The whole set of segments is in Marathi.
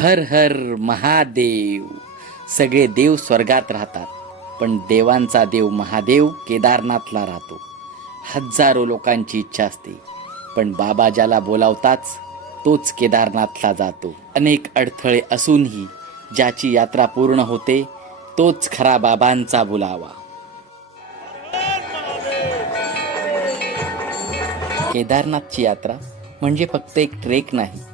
हर हर महादेव. सगळे देव स्वर्गात राहतात पण देवांचा देव महादेव केदारनाथला राहतो. हजारो लोकांची इच्छा असते पण बाबा ज्याला बोलावताच तोच केदारनाथला जातो. अनेक अडथळे असूनही ज्याची यात्रा पूर्ण होते तोच खरा बाबांचा बोलावा. केदारनाथची यात्रा म्हणजे फक्त एक ट्रेक नाही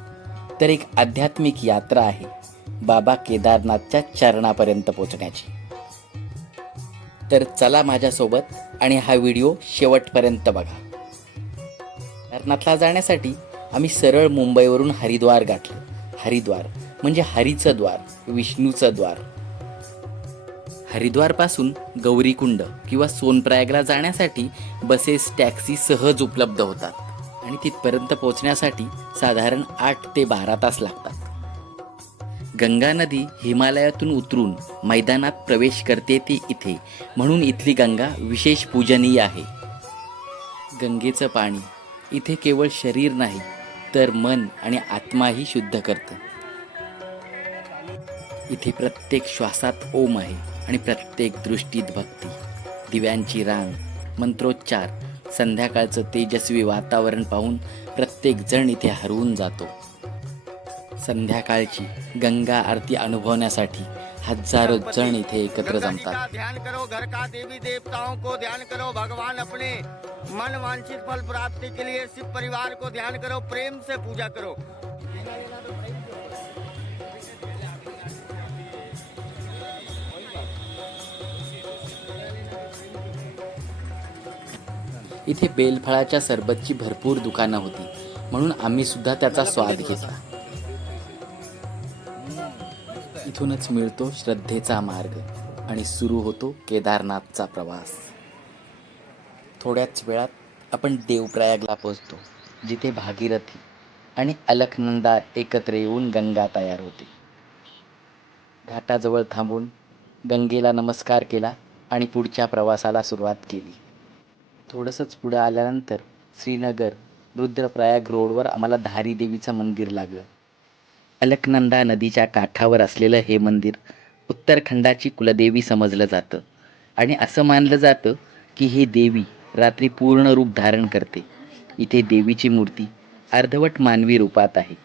तर एक आध्यात्मिक यात्रा आहे. बाबा केदारनाथच्या चरणापर्यंत पोचण्याची. तर चला माझ्यासोबत आणि हा व्हिडिओ शेवटपर्यंत बघा. केदारनाथला जाण्यासाठी आम्ही सरळ मुंबईवरून हरिद्वार गाठलं. हरिद्वार म्हणजे हरीचं द्वार विष्णूचं द्वार. हरिद्वारपासून गौरीकुंड किंवा सोनप्रयागला जाण्यासाठी बसेस टॅक्सी सहज उपलब्ध होतात. आणि तिथपर्यंत पोहोचण्यासाठी साधारण आठ ते बारा तास लागतात. गंगा नदी हिमालयातून उतरून मैदानात प्रवेश करते ती इथे. म्हणून इथली गंगा विशेष पूजनीय आहे. गंगेचं पाणी इथे केवळ शरीर नाही तर मन आणि आत्माही शुद्ध करतं. इथे प्रत्येक श्वासात ओम आहे आणि प्रत्येक दृष्टीत भक्ती. दिव्यांची रांग मंत्रोच्चार संध्याकाळचं तेजस्वी वातावरण पाहून प्रत्येक जण इथे हरवून जातो. संध्याकाळची गंगा आरती अनुभवण्यासाठी हजारो जण इथे एकत्र जमतात. ध्यान करो घर का देवी देवताओं को ध्यान करो भगवान अपने मन वांछित फल प्राप्ति के लिए शिव परिवार को ध्यान करो प्रेम से पूजा करो। इथे बेलफळाच्या सरबतची भरपूर दुकानं होती. म्हणून आम्ही सुद्धा त्याचा स्वाद घेतला. इथूनच मिळतो श्रद्धेचा मार्ग आणि सुरू होतो केदारनाथचा प्रवास. थोड्याच वेळात आपण देवप्रयागला पोहोचतो जिथे भागीरथी आणि अलकनंदा एकत्र येऊन गंगा तयार होते. घाटाजवळ थांबून गंगेला नमस्कार केला आणि पुढच्या प्रवासाला सुरुवात केली. थोडंसंच पुढं आल्यानंतर श्रीनगर रुद्रप्रयाग रोडवर आम्हाला धारी देवीचं मंदिर लागलं. अलकनंदा नदीच्या काठावर असलेलं हे मंदिर उत्तरखंडाची कुलदेवी समजलं जातं. आणि असं मानलं जातं की ही देवी रात्री पूर्ण रूप धारण करते. इथे देवीची मूर्ती अर्धवट मानवी रूपात आहे.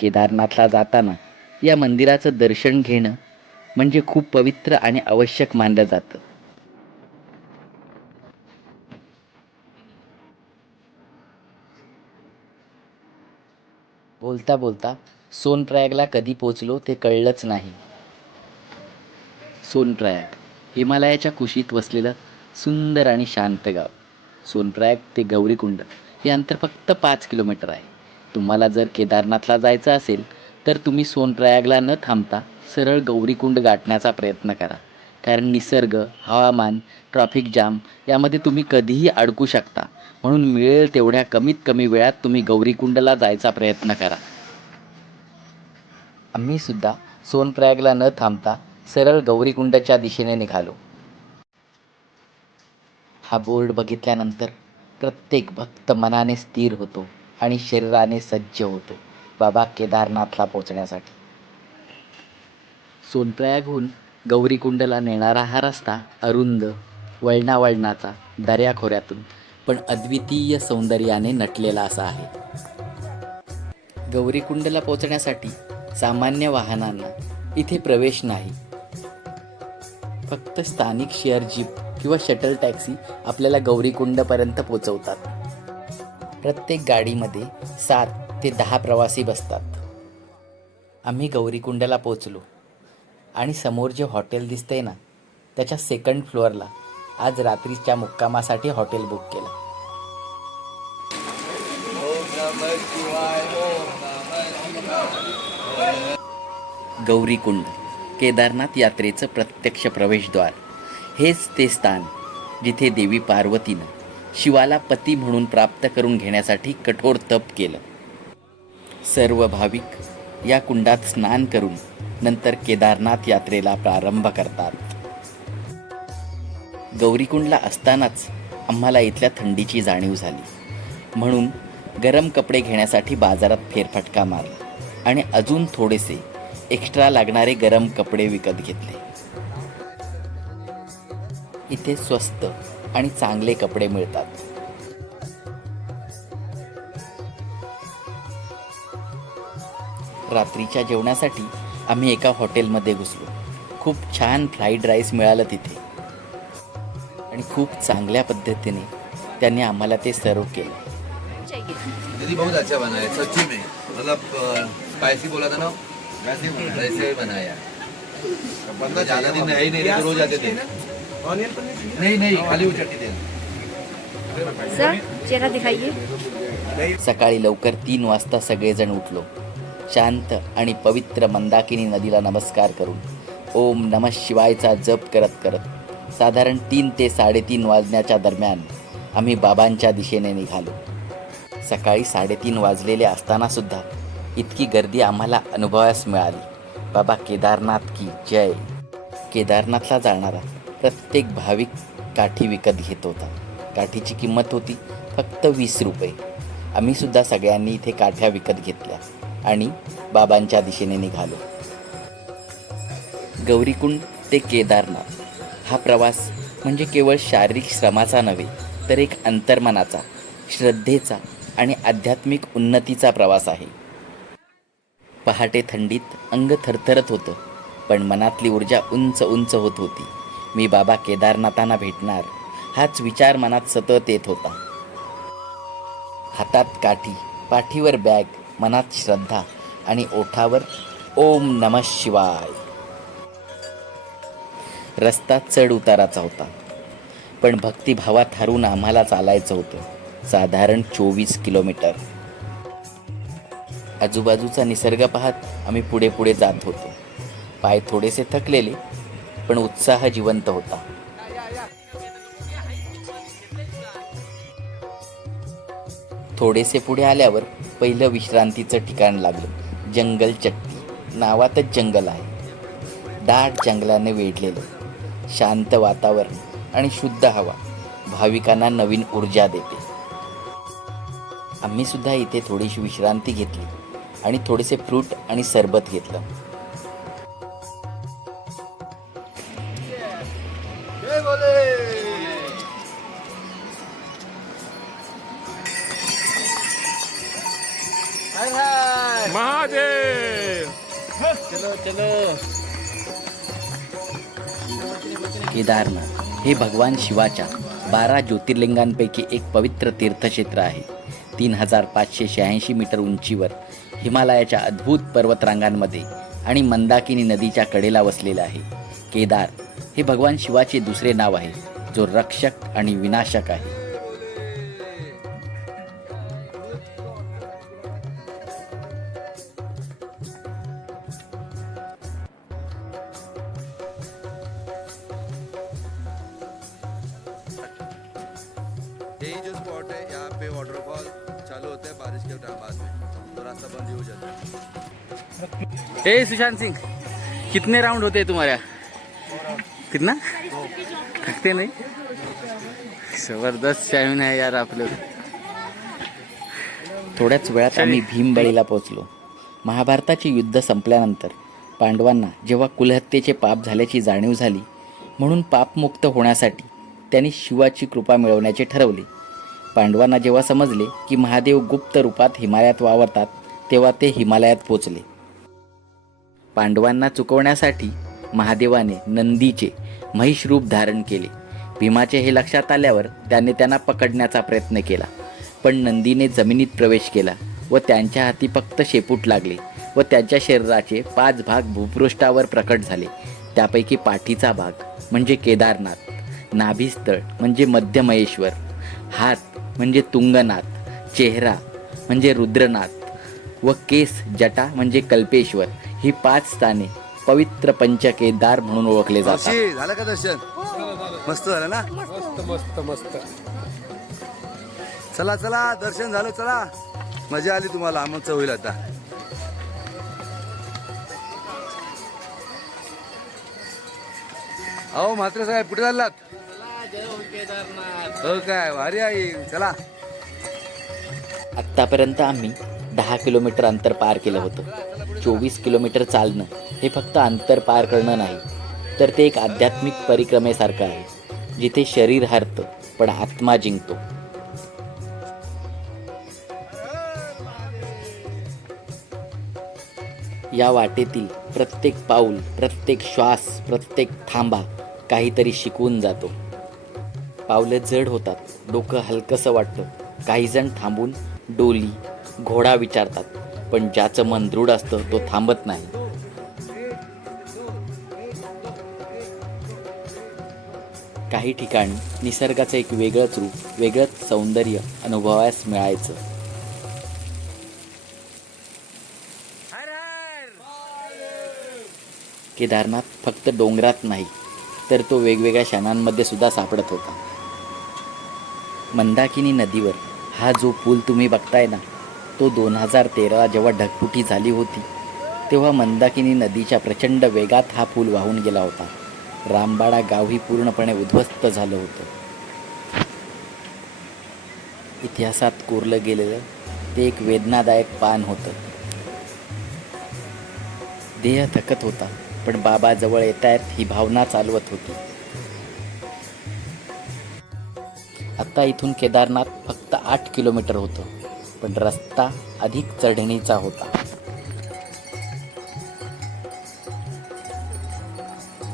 केदारनाथला जाताना या मंदिराचं दर्शन घेणं म्हणजे खूप पवित्र आणि आवश्यक मानलं जातं. बोलता बोलता सोनप्रयागला कधी पोचलो ते कळलंच नाही. सोनप्रयाग हिमालयाच्या कुशीत वसलेलं सुंदर आणि शांत गाव. सोनप्रयाग ते गौरीकुंड हे अंतर फक्त पाच किलोमीटर आहे. तुम्हाला जर केदारनाथला जायचं असेल तर तुम्ही सोनप्रयागला न थांबता सरळ गौरीकुंड गाठण्याचा प्रयत्न करा. कारण निसर्ग हवामान ट्रॉफिक जाम यामध्ये तुम्ही कधीही अडकू शकता. म्हणून मिळेल तेवढ्या कमीत कमी वेळात तुम्ही गौरीकुंडला जायचा प्रयत्न करा. आम्ही सुद्धा सोनप्रयागला न थांबता सरळ गौरीकुंडच्या दिशेने निघालो. हा बोर्ड बघितल्यानंतर प्रत्येक भक्त मनाने स्थिर होतो आणि शरीराने सज्ज होतो. बाबा केदारनाथला पोचण्यासाठी सोनप्रयागहून गौरीकुंडला नेणारा हा रस्ता अरुंद वळणावळणाचा दऱ्याखोऱ्यातून पण अद्वितीय सौंदर्याने नटलेला असा आहे. गौरीकुंडला पोचण्यासाठी सामान्य वाहनांना इथे प्रवेश नाही. फक्त स्थानिक शेअर जीप किंवा शटल टॅक्सी आपल्याला गौरीकुंडपर्यंत पोचवतात. प्रत्येक गाडीमध्ये सात ते दहा प्रवासी बसतात. आम्ही गौरीकुंडला पोचलो. आणि समोर जे हॉटेल दिसतंय ना त्याच्या सेकंड फ्लोअरला आज रात्रीच्या मुक्कामासाठी हॉटेल बुक केलं. गौरीकुंड केदारनाथ यात्रेचं प्रत्यक्ष प्रवेशद्वार. हेच ते स्थान जिथे देवी पार्वतीनं शिवाला पती म्हणून प्राप्त करून घेण्यासाठी कठोर तप केलं. सर्व भाविक या कुंडात स्नान करून नंतर केदारनाथ यात्रेला प्रारंभ करतात. गौरीकुंडला असतानाच आम्हाला इथल्या थंडीची जाणीव झाली. म्हणून गरम कपडे घेण्यासाठी बाजारात फेरफटका मारला आणि अजून थोडेसे एक्स्ट्रा लागणारे गरम कपडे विकत घेतले. इथे स्वस्त आणि चांगले कपडे मिळतात. रात्रीच्या जेवणासाठी आम्ही एका हॉटेलमध्ये घुसलो. खूप छान फ्राईड राईस मिळालं तिथे. आणि खूप चांगल्या पद्धतीने त्यांनी आम्हाला ते सर्व केलं. दीदी बहुत अच्छा बना है सच्ची में. मतलब स्पाइसी बोला था ना वैसे ही बना वैसे ही बनाया. बंदा ज्यादा दिन है ही नहीं तो रोज आते थे. नहीं नहीं खाली वो चटनी दे. सर चेहरा दिखाइए. सकाळी लवकर तीन वाजता सगळेजण उठलो. शांत आणि पवित्र मंदाकिनी नदीला नमस्कार करून ओम नम शिवायचा जप करत करत साधारण तीन ते साडेतीन वाजण्याच्या दरम्यान आम्ही बाबांच्या दिशेने निघालो. सकाळी साडेतीन वाजलेले असतानासुद्धा इतकी गर्दी आम्हाला अनुभवास मिळाली. बाबा केदारनाथ की जय. केदारनाथला जाणारा प्रत्येक भाविक काठी विकत घेत होता. काठीची किंमत होती फक्त वीस रुपये. आम्हीसुद्धा सगळ्यांनी इथे काठ्या विकत घेतल्या. आणि बाबांच्या दिशेने निघालो. गौरीकुंड ते केदारनाथ. हा प्रवास म्हणजे केवळ शारीरिक श्रमाचा नव्हे तर एक अंतर्मनाचा श्रद्धेचा आणि आध्यात्मिक उन्नतीचा प्रवास आहे. पहाटे थंडीत अंग थरथरत होतं पण मनातली ऊर्जा उंच उंच होत होती. मी बाबा केदारनाथांना भेटणार हाच विचार मनात सतत येत होता. हातात काठी पाठीवर बॅग मनात श्रद्धा आणि ओठावर ओम नम शिवाय. रस्ता चढ उताराचा होता. पण भक्तिभावात हरून आम्हाला चालायचं होतं. साधारण चोवीस किलोमीटर. आजूबाजूचा निसर्ग पाहत आम्ही पुढे पुढे जात होतो. पाय थोडेसे थकलेले पण उत्साह जिवंत होता. थोडेसे पुढे आल्यावर पहिलं विश्रांतीचं ठिकाण लागलं. जंगल चट्टी. नावातच जंगल आहे. दाट जंगलाने वेढलेलं. शांत वातावरण आणि शुद्ध हवा. भाविकांना नवीन ऊर्जा देते. आम्ही सुद्धा इथे थोडीशी विश्रांती घेतली आणि थोडेसे फ्रूट आणि सरबत घेतलं. केदारनाथ हे भगवान शिवाच्या बारा ज्योतिर्लिंगांपैकी एक पवित्र तीर्थक्षेत्र आहे. तीन हजार पाचशे शहाऐंशी मीटर उंचीवर हिमालयाच्या अद्भुत पर्वतरांगांमध्ये आणि मंदाकिनी नदीच्या कडेला वसलेलं आहे. केदार हे भगवान शिवाचे दुसरे नाव आहे जो रक्षक आणि विनाशक आहे. यही जो स्पॉट है यहाँ पे वाटरफॉल चालू होता है बारिश के टाइम बाद में। तो रास्ता बंद ही हो जाता है। ए सुशांत सिंह कितने राउंड होते हैं तुम्हारे कितना? थकते नहीं? जबरदस्त स्टॅमिना आहे यार आपलं थोड्याच वेळात आम्ही भीमबळीला पोहोचलो. महाभारताचे युद्ध संपल्यानंतर पांडवांना जेव्हा कुलहत्येचे पाप झाल्याची जाणीव झाली म्हणून पापमुक्त होण्यासाठी त्यांनी शिवाची कृपा मिळवण्याचे ठरवले. पांडवांना जेव्हा समजले की महादेव गुप्त रूपात हिमालयात वावरतात तेव्हा ते हिमालयात पोचले. पांडवांना चुकवण्यासाठी महादेवाने नंदीचे महिष रूप धारण केले. भीमाचे हे लक्षात आल्यावर त्याने त्यांना पकडण्याचा प्रयत्न केला. पण नंदीने जमिनीत प्रवेश केला व त्यांच्या हाती फक्त शेपूट लागले व त्यांच्या शरीराचे पाच भाग भूपृष्ठावर प्रकट झाले. त्यापैकी पाठीचा भाग म्हणजे केदारनाथ नाभिस्थळ म्हणजे मध्यमहेश्वर हात म्हणजे तुंगनाथ चेहरा म्हणजे रुद्रनाथ व केस जटा म्हणजे कल्पेश्वर. ही पाच स्थाने पवित्र पंचकेदार म्हणून ओळखले जातात. झालं का दर्शन? मस्त झालं ना? मस्त मस्त मस्त. चला चला दर्शन झालं चला. मजा आली तुम्हाला आमचं होईल आता. अहो मात्र साहेब कुठे चाललात? हो काय भारी आहे. चला. आत्तापर्यंत आम्ही दहा किलोमीटर अंतर पार केलं होतं. चोवीस किलोमीटर चालणं हे फक्त अंतर पार करणं नाही तर ते एक आध्यात्मिक परिक्रमेसारखं आहे जिथे शरीर हरतं पण आत्मा जिंकतो. या वाटेतील प्रत्येक पाऊल प्रत्येक श्वास प्रत्येक थांबा काहीतरी शिकवून जातो. पावलं जड होतात. डोकं हलकंसं वाटतं. काहीजण थांबून डोली घोडा विचारतात. पण ज्याचं मन दृढ असतं तो थांबत नाही. काही ठिकाणी निसर्गाचं एक वेगळंच रूप वेगळंच सौंदर्य अनुभवायस मिळायचं. केदारनाथ फक्त डोंगरात नाही तर तो वेगवेगळ्या क्षणांमध्ये सुद्धा सापडत होता. मंदाकिनी नदीवर हा जो पूल तुम्ही बघताय ना तो दोन हजार तेरा जेव्हा ढगफुटी झाली होती तेव्हा मंदाकिनी नदीच्या प्रचंड वेगात हा पूल वाहून गेला होता. रामबाडा गावही पूर्णपणे उद्ध्वस्त झालं होतं. इतिहासात कोरलं गेलेलं ते एक वेदनादायक पान होतं. देह थकत होता पण बाबाजवळ येतायत ही भावना चालवत होती. आता इथून केदारनाथ फक्त आठ किलोमीटर होतं पण रस्ता अधिक चढणीचा होता.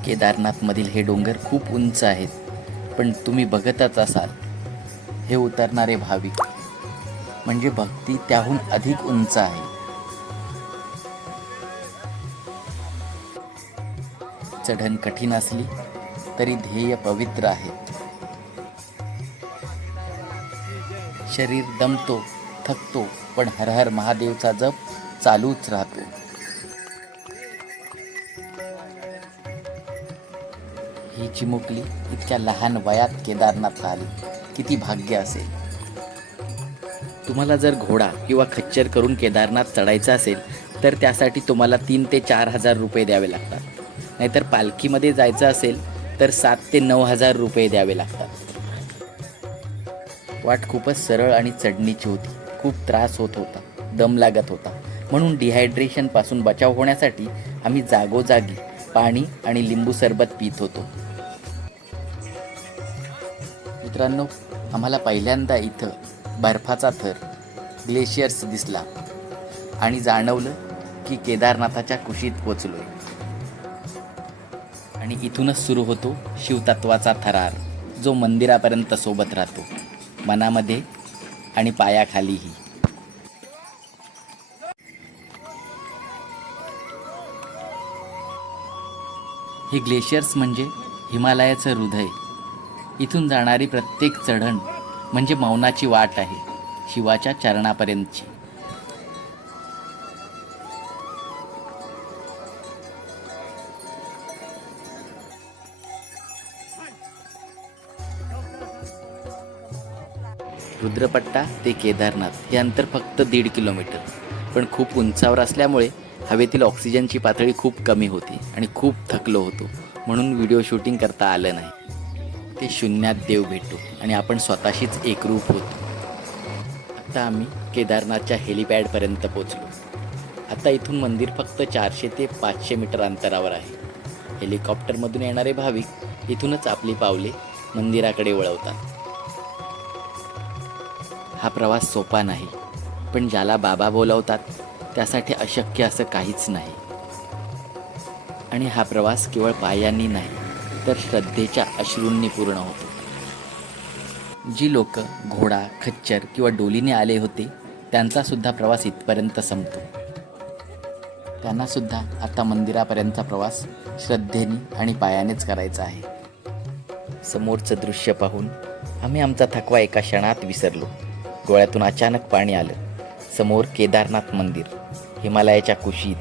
केदारनाथमधील हे डोंगर खूप उंच आहेत पण तुम्ही बघतच असाल हे उतरणारे भाविक. म्हणजे भक्ती त्याहून अधिक उंच आहे. चढण कठीण असली तरी ध्येय पवित्र आहे. शरीर दमतो थकतो पण हर हर महादेवचा जप चालूच राहतो. ही चिमुकली इतक्या लहान वयात केदारनाथला आली. किती भाग्य असेल. तुम्हाला जर घोडा किंवा खच्चर करून केदारनाथ चढायचा असेल तर त्यासाठी तुम्हाला तीन ते चार हजार रुपये द्यावे लागतात. नाहीतर पालखीमध्ये जायचं असेल तर सात ते नऊ हजार रुपये द्यावे लागतात. वाट खूपच सरळ आणि चढणीची होती. खूप त्रास होत होता. दम लागत होता. म्हणून डिहायड्रेशनपासून बचाव होण्यासाठी आम्ही जागोजागी पाणी आणि लिंबू सरबत पित होतो. मित्रांनो आम्हाला पहिल्यांदा इथं बर्फाचा थर ग्लेशियर्स दिसला आणि जाणवलं की केदारनाथाच्या कुशीत पोचलो आणि इथूनच सुरू होतो शिवतत्वाचा थरार जो मंदिरापर्यंत सोबत राहतो. मनामध्ये आणि पायाखालीही. हे ग्लेशियर्स म्हणजे हिमालयाचं हृदय. इथून जाणारी प्रत्येक चढण म्हणजे मौनाची वाट आहे शिवाच्या चरणापर्यंतची. रुद्रपट्टा ते केदारनाथ हे अंतर फक्त दीड किलोमीटर. पण खूप उंचावर असल्यामुळे हवेतील ऑक्सिजनची पातळी खूप कमी होती आणि खूप थकलो होतो. म्हणून व्हिडिओ शूटिंग करता आलं नाही. ते शून्यात देव भेटू आणि आपण स्वतःशीच एकरूप होतो. आता आम्ही केदारनाथच्या हेलिपॅडपर्यंत पोचलो आता इथून मंदिर फक्त चारशे ते पाचशे मीटर अंतरावर आहे. हेलिकॉप्टरमधून येणारे भाविक इथूनच आपली पावले मंदिराकडे वळवतात. हा प्रवास सोपा नाही. पण ज्याला बाबा बोलवतात त्यासाठी अशक्य असं काहीच नाही. आणि हा प्रवास केवळ पायांनी नाही तर श्रद्धेच्या अश्रूंनी पूर्ण होतो. जी लोक घोडा खच्चर किंवा डोलीने आले होते त्यांचा सुद्धा प्रवास इथपर्यंत संपतो. त्यांना सुद्धा आता मंदिरापर्यंतचा प्रवास श्रद्धेने आणि पायानेच करायचा आहे. समोरचं दृश्य पाहून आम्ही आमचा थकवा एका क्षणात विसरलो. डोळ्यातून अचानक पाणी आलं. समोर केदारनाथ मंदिर हिमालयाच्या कुशीत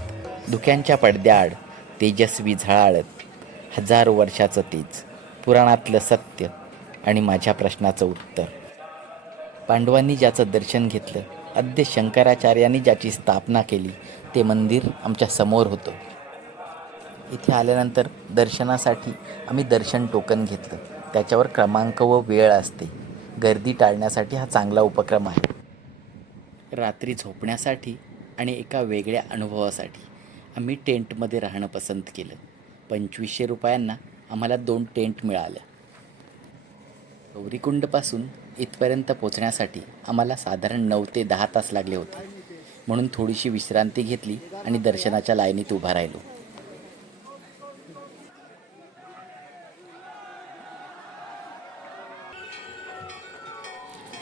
धुक्यांच्या पडद्याआड तेजस्वी झळाळत हजारो वर्षाचं तेज पुराणातलं सत्य आणि माझ्या प्रश्नाचं उत्तर. पांडवांनी ज्याचं दर्शन घेतलं अद्य शंकराचार्यांनी ज्याची स्थापना केली ते मंदिर आमच्यासमोर होतं. इथे आल्यानंतर दर्शनासाठी आम्ही दर्शन टोकन घेतलं. त्याच्यावर क्रमांक व वेळ असते. गर्दी टाळण्यासाठी हा चांगला उपक्रम आहे. रात्री झोपण्यासाठी आणि एका वेगळ्या अनुभवासाठी आम्ही टेंटमध्ये राहणं पसंत केलं. पंचवीसशे रुपयांना आम्हाला दोन टेंट मिळाल्या गौरीकुंडपासून इथपर्यंत पोचण्यासाठी आम्हाला साधारण नऊ ते दहा तास लागले होते. म्हणून थोडीशी विश्रांती घेतली आणि दर्शनाच्या लाईनीत उभा राहिलो.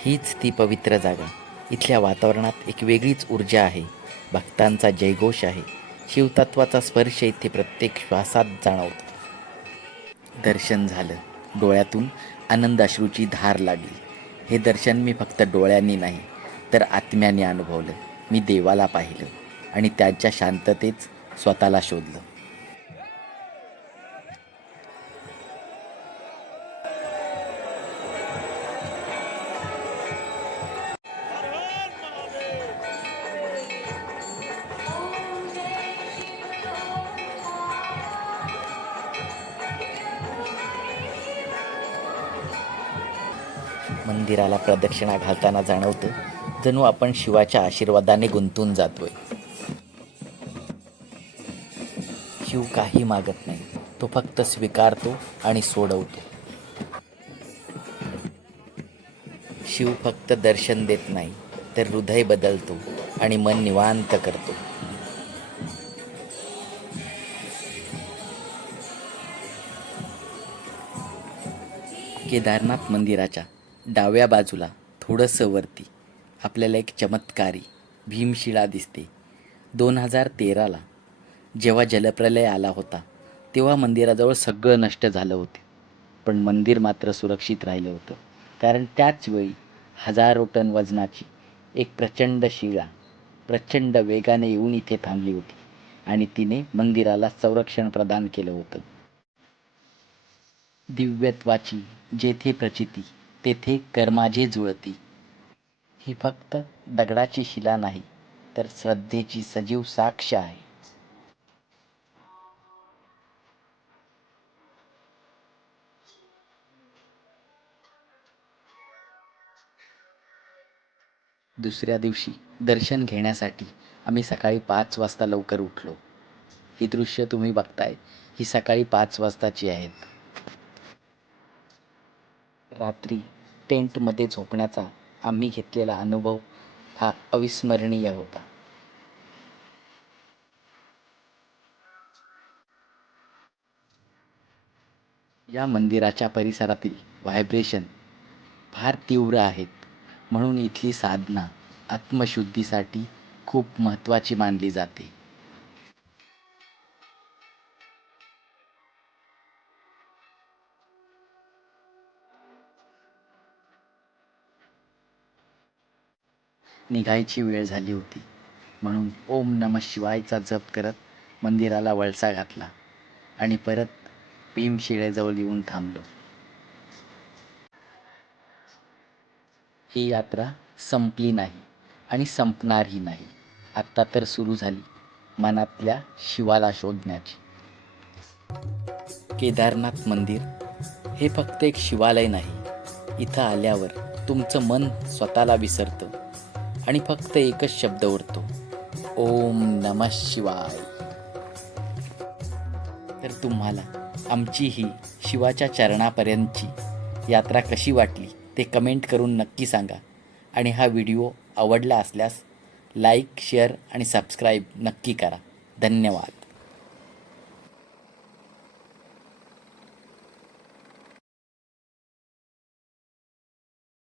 हीच ती पवित्र जागा. इथल्या वातावरणात एक वेगळीच ऊर्जा आहे. भक्तांचा जयघोष आहे. शिवतत्वाचा स्पर्श इथे प्रत्येक श्वासात जाणवतो. दर्शन झालं. डोळ्यातून आनंद अश्रूची धार लागली. हे दर्शन मी फक्त डोळ्यांनी नाही तर आत्म्याने अनुभवलं. मी देवाला पाहिलं आणि त्याच्या शांततेच स्वतःला शोधलं. प्रदक्षिणा घालताना जाणवतं जणू आपण शिवाच्या आशीर्वादाने गुंतून जातोय. शिव काही मागत नाही तो फक्त स्वीकारतो आणि सोडवतो. शिव फक्त दर्शन देत नाही तर हृदय बदलतो आणि मन निवांत करतो. केदारनाथ मंदिराच्या डाव्या बाजूला थोडंसं वरती आपल्याला एक चमत्कारी भीमशिळा दिसते. दोन हजार तेराला जेव्हा जलप्रलय आला होता तेव्हा मंदिराजवळ सगळं नष्ट झालं होते. पण मंदिर मात्र सुरक्षित राहिलं होतं. कारण त्याच वेळी हजारो टन वजनाची एक प्रचंड शिळा प्रचंड वेगाने येऊन इथे थांबली होती आणि तिने मंदिराला संरक्षण प्रदान केलं होतं. दिव्यत्वाची जेथे प्रचिती तेथे कर्माजे जुळती. ही फक्त दगडाची शिला नाही तर श्रद्धेची सजीव साक्ष आहे. दुसऱ्या दिवशी दर्शन घेण्यासाठी आम्ही सकाळी पाच वाजता लवकर उठलो. ही दृश्य तुम्ही बघताय ही सकाळी पाच वाजताची आहेत. रात्री टेंटमध्ये झोपण्याचा आम्ही घेतलेला अनुभव हा अविस्मरणीय होता. या मंदिराच्या परिसरातील व्हायब्रेशन फार तीव्र आहेत. म्हणून इथली साधना आत्मशुद्धीसाठी खूप महत्त्वाची मानली जाते. निघायची वेळ झाली होती. म्हणून ओम नम शिवायचा जप करत मंदिराला वळसा घातला आणि परत भीमशिळेजवळ येऊन थांबलो. ही यात्रा संपली नाही आणि संपणारही नाही. आत्ता तर सुरू झाली मनातल्या शिवाला शोधण्याची. केदारनाथ मंदिर हे फक्त एक शिवालय नाही. इथं आल्यावर तुमचं मन स्वतःला विसरतं. आणि फक्त एकच शब्द उरतो. ओम नम शिवाय. तर तुम्हाला आमची ही शिवाच्या चरणापर्यंतची यात्रा कशी वाटली ते कमेंट करून नक्की सांगा. आणि हा व्हिडिओ आवडला असल्यास लाईक शेअर आणि सबस्क्राईब नक्की करा. धन्यवाद.